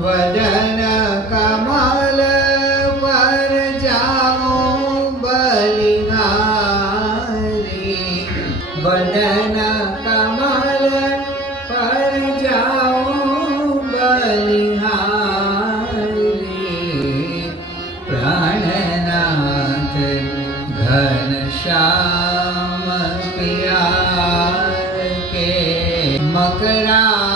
वदन कमल पर जाऊँ बलिहारी वदन कमल पर जाऊँ बलिहारी। प्राणनाथ घनश्याम पिया के मकराकृत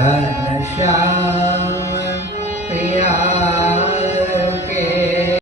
ઘનશ્યામ પ્રિયા